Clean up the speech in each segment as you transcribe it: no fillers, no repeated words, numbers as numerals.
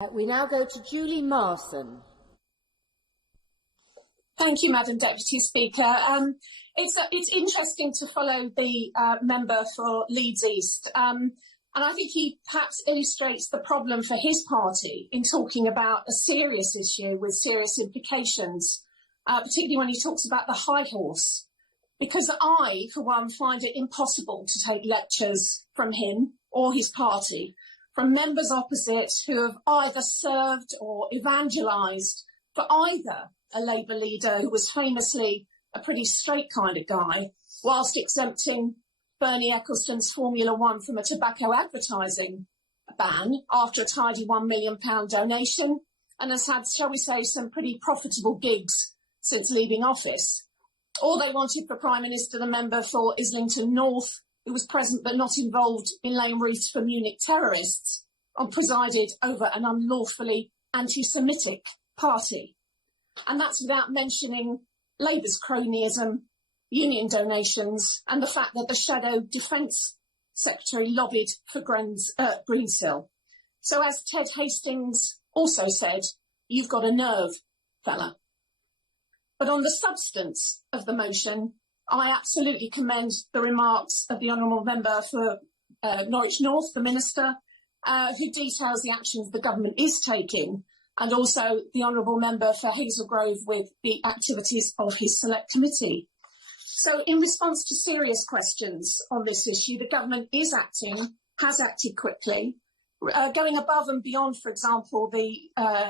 We now go to Julie Marson. Thank you, Madam Deputy Speaker. It's interesting to follow the member for Leeds East, and I think he perhaps illustrates the problem for his party in talking about a serious issue with serious implications, particularly when he talks about the high horse. Because I, for one, find it impossible to take lectures from him or his party from members opposite who have either served or evangelised for either a Labour leader who was famously a pretty straight kind of guy, whilst exempting Bernie Ecclestone's Formula One from a tobacco advertising ban after a tidy £1 million donation, and has had, shall we say, some pretty profitable gigs since leaving office. Or they wanted for Prime Minister the member for Islington North, who was present but not involved in laying roofs for Munich terrorists, and presided over an unlawfully anti-Semitic party. And that's without mentioning Labour's cronyism, union donations, and the fact that the Shadow Defence Secretary lobbied for Greensill. So as Ted Hastings also said, you've got a nerve, fella. But on the substance of the motion, I absolutely commend the remarks of the Honourable Member for Norwich North, the Minister, who details the actions the government is taking, and also the Honourable Member for Hazel Grove with the activities of his Select Committee. So in response to serious questions on this issue, the government is acting, has acted quickly, going above and beyond, for example, the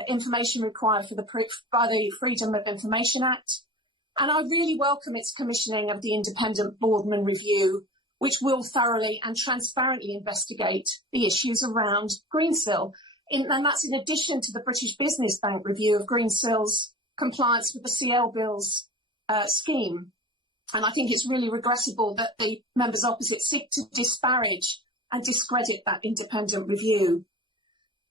information required by the Freedom of Information Act. And I really welcome its commissioning of the independent Boardman review, which will thoroughly and transparently investigate the issues around Greensill. And that's in addition to the British Business Bank review of Greensill's compliance with the CL Bills scheme. And I think it's really regrettable that the members opposite seek to disparage and discredit that independent review.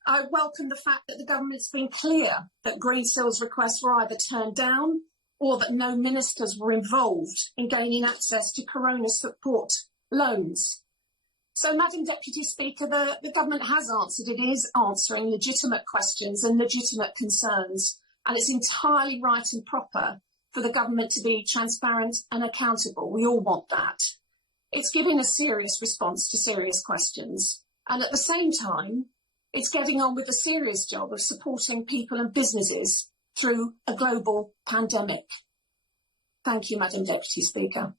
I welcome the fact that the government's been clear that Greensill's requests were either turned down or that no ministers were involved in gaining access to corona support loans. So, Madam Deputy Speaker, the government has answered. It is answering legitimate questions and legitimate concerns, and it's entirely right and proper for the government to be transparent and accountable. We all want that. It's giving a serious response to serious questions, and at the same time, it's getting on with the serious job of supporting people and businesses through a global pandemic. Thank you, Madam Deputy Speaker.